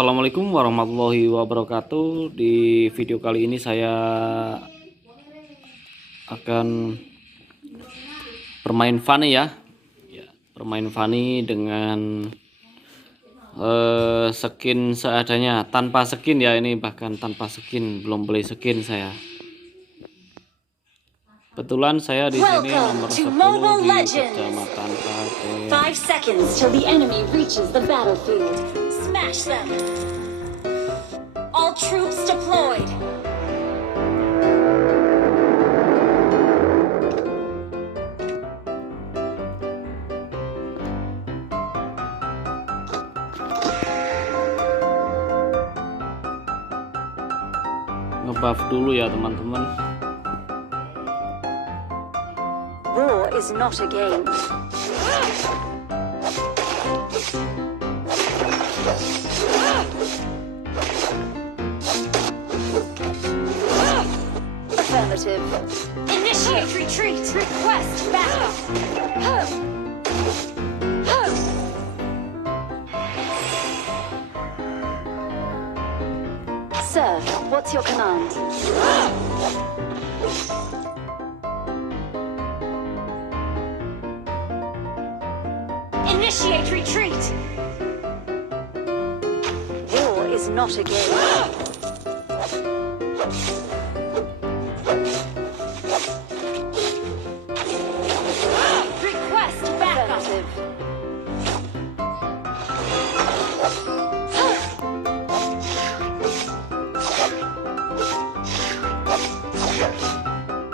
Assalamualaikum warahmatullahi wabarakatuh. Di video kali ini saya akan bermain Fanny ya. Bermain Fanny dengan skin seadanya, tanpa skin ya, ini bahkan tanpa skin, belum beli skin saya. Kebetulan saya di sini nomor 10 di kecamatan Pakai. 5 seconds till the enemy reaches the battlefield. Smash them. All troops deployed. Ngebuff dulu ya teman-teman. War is not a game. Affirmative. Initiate retreat. Request backup. Sir, what's your command? Initiate retreat! War is not a game. Request backup!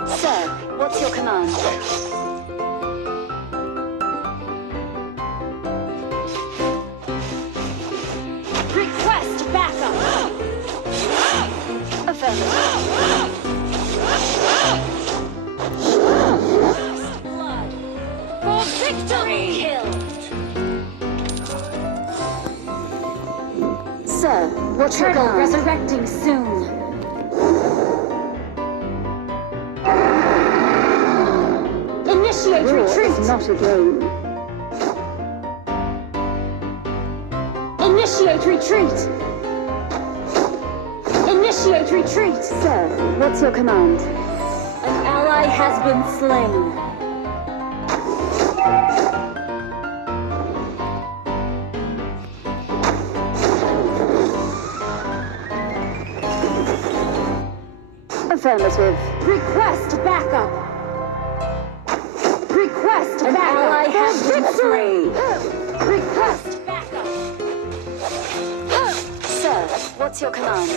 Sir, what's your command? Blood for victory! Sir, what turtle resurrecting soon? Initiate retreat! Is not a game. Initiate retreat! Initiate retreat! Sir, what's your command? An ally has been slain. Affirmative. Request backup. Request backup. An ally has been slain. Request backup. Sir, what's your command?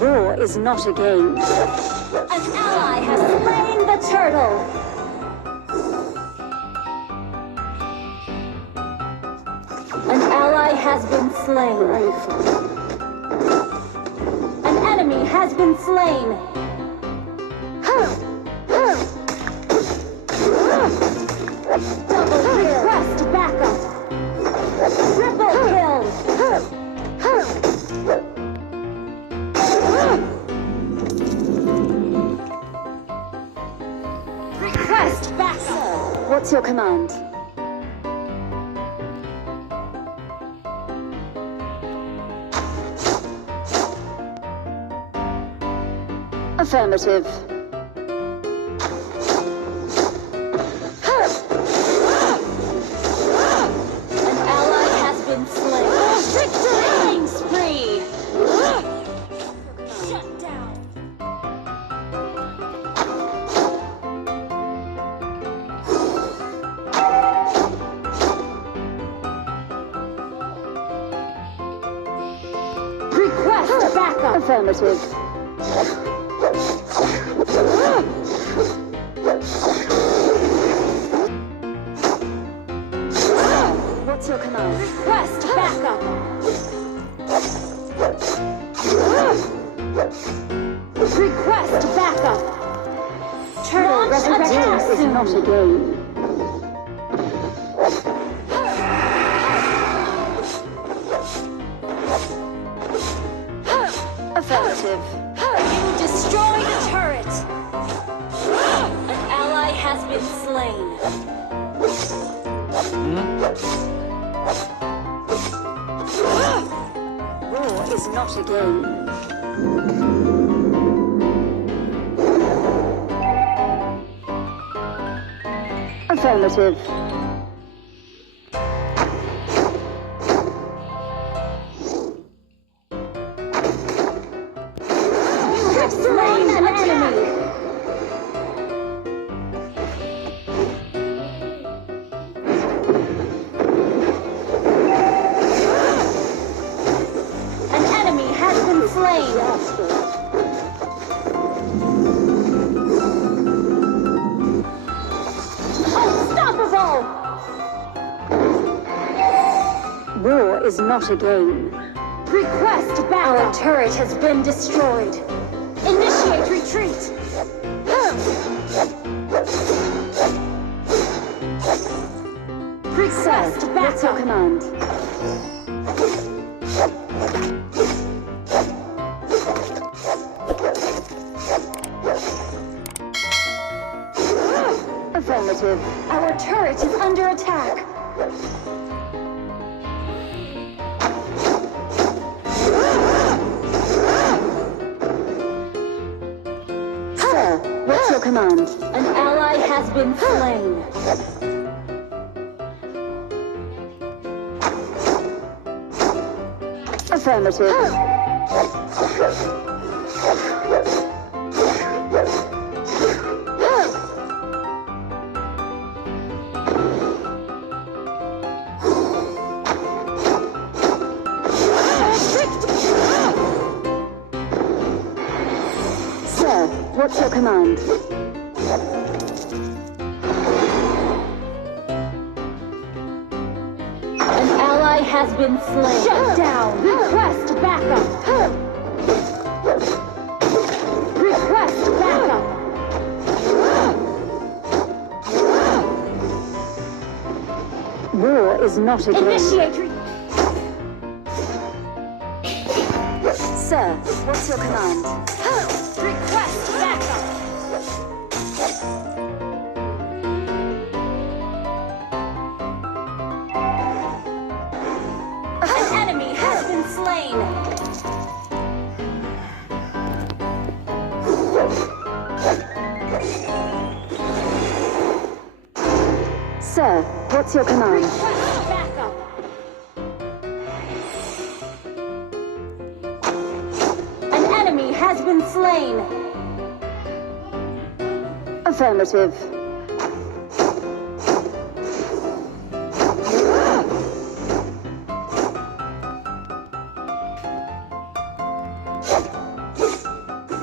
War is not a game. An ally has slain the turtle. An ally has been slain. An enemy has been slain. Double request backup. Triple kill. Request backup. What's your command? Affirmative. Killing spree! Shut down! Request backup! Affirmative. What's your command? Request backup! Request backup! Turtle resurrection is not a game. Affirmative. You destroy the turret! An ally War is not a game. Affirmative. You have slain an enemy. An enemy has been slain. Unstoppable! War is not a game. Request backup. Our turret has been destroyed. Initiate retreat. Request backup. What's your command? Affirmative. Our turret is under attack. Sir, what's your command? An ally has been slain. Affirmative. Sir, what's your command? An ally has been slain. Shut down! Request backup! Request backup! War is not a game. Initiate Sir, what's your command? Request backup! An enemy has been slain! Sir, what's your command? Request backup! An enemy has been slain! Affirmative.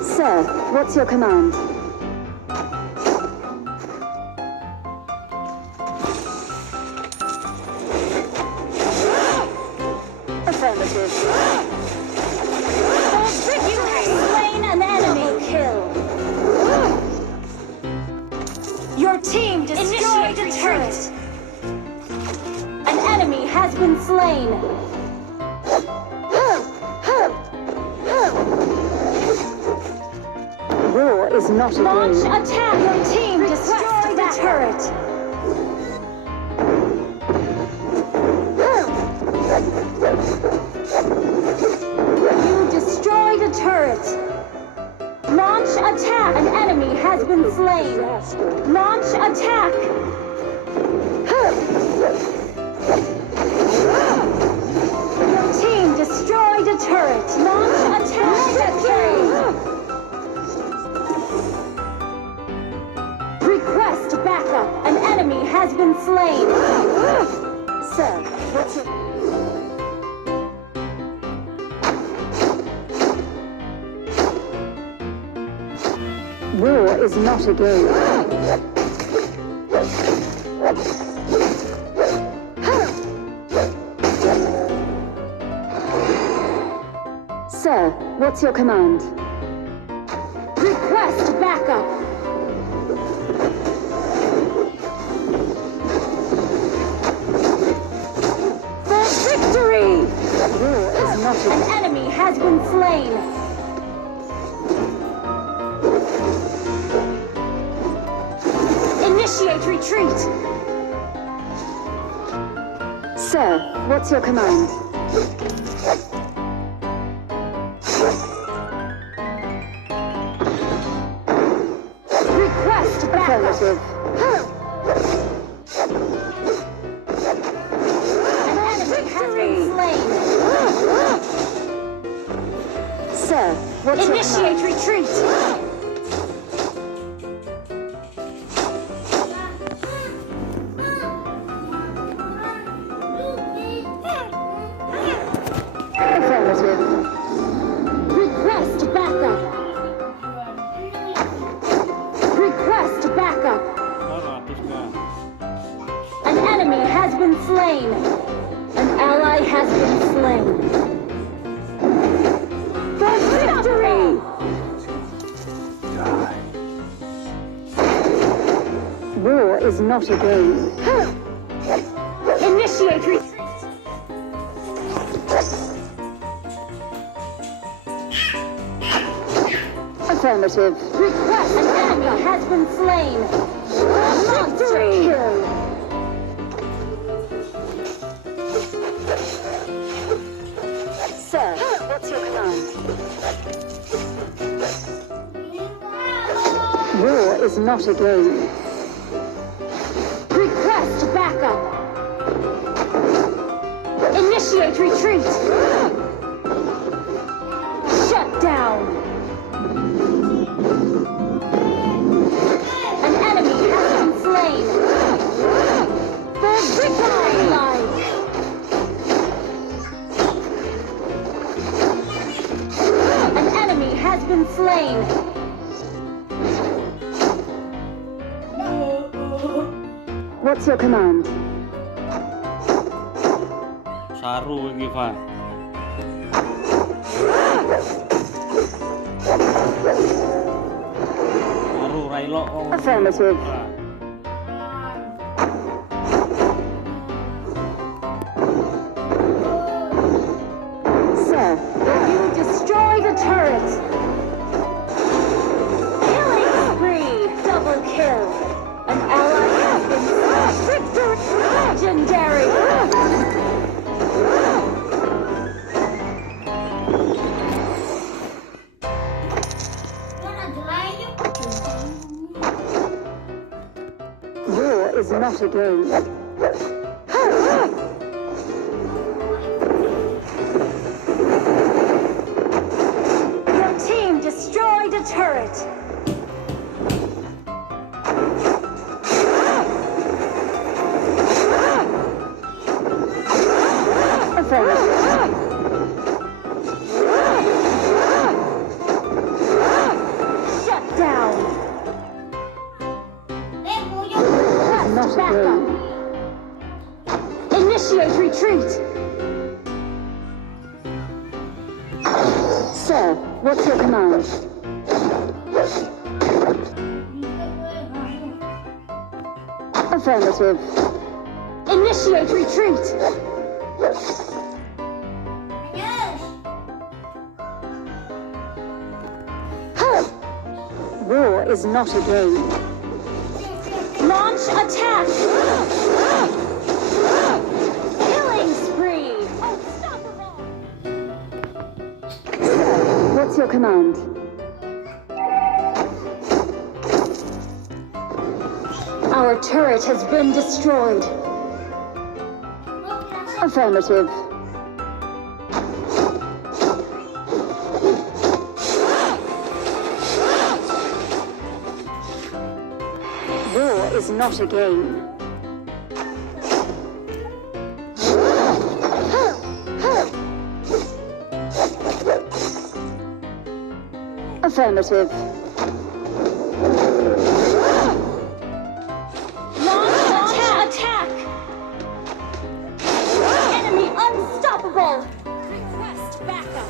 Sir, what's your command? Affirmative. You have slain an enemy. Kill. Your team destroyed a turret. An enemy has been slain. War is not a game. Launch attack! Your team destroyed the turret! You destroyed a turret! Launch attack! An enemy has been slain! Launch attack! Your team destroyed a turret! Launch attack! Request backup! An enemy has been slain! Sir, what's your... War is not a game. Sir, what's your command? Request backup! For victory! War is not a game. An enemy has been slain! Initiate retreat! Sir, what's your command? Request backup. Affirmative. An enemy has been slain. Sir, what's your command? Initiate retreat. Affirmative. Request backup. Request backup. An enemy has been slain. An ally has been slain. For victory! War is not a game. Initiate retreat. Affirmative. Request an enemy has been slain. Monster kill. Sir, what's your command? War is not a game. Request backup. Initiate retreat. Shut down. An enemy has been slain. For victory! An enemy has been slain. What's your command? Saru iki, Pak. Saru railo. Affirmative. Sir, you destroy the turret. Killing spree. Double kill. An ally has been victory. Legendary. War is not a game. Your team destroyed a turret. Affirmative. Shut down. Not a game. Initiate retreat. Sir, what's your command? Affirmative. Initiate retreat. War is not a game. Launch attack! Killing spree! Unstoppable! What's your command? Our turret has been destroyed. Affirmative. War is not a game. Affirmative. Launch attack! Enemy unstoppable! Request backup!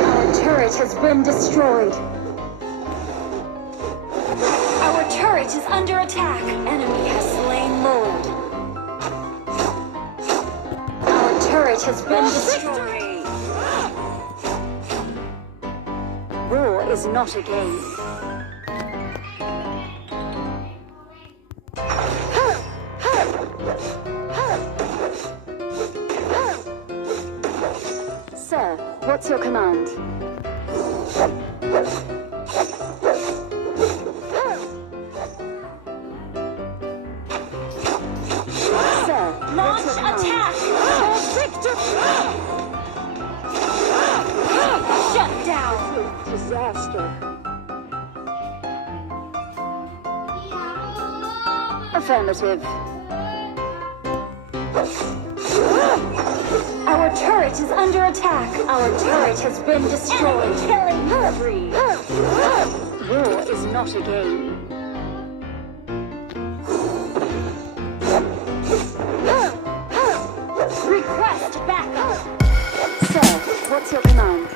Our turret has been destroyed. Our turret is under attack. Enemy has slain Lord. Our turret has been destroyed. War is not a game. what's your command? Sir, Launch attack! Shut down! Disaster. Affirmative. Our turret is under attack. Our turret has been destroyed. Killing spree! War is not a game. Request backup! Sir, what's your command?